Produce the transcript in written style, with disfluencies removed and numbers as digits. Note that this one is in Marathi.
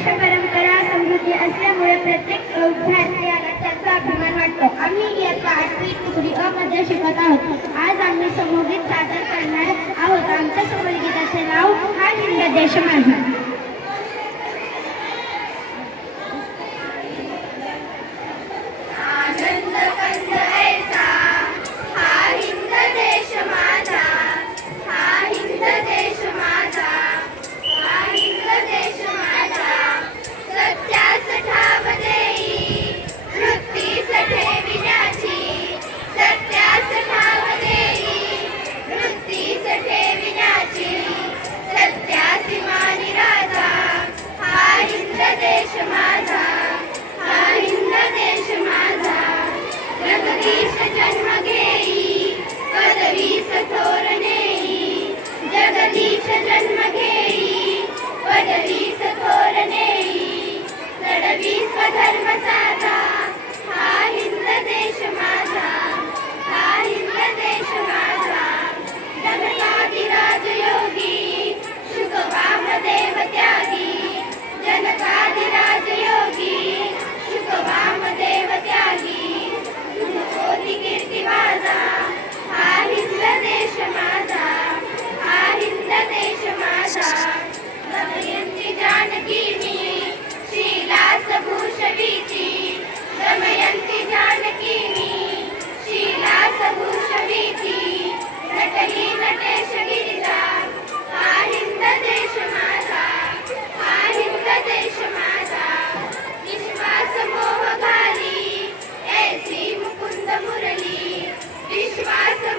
भाषा परंपरा समृद्धी असल्यामुळे प्रत्येक भारतीयाला त्याचा अभिमान वाटतो. आम्ही इयत्ता 8वी तुकडी अ मध्ये शिकत आहोत. आज आम्ही समूहगीत सादर करणार आहोत. आमच्या समूहगीताचे नाव हा हिंद देश माझा. विश्वास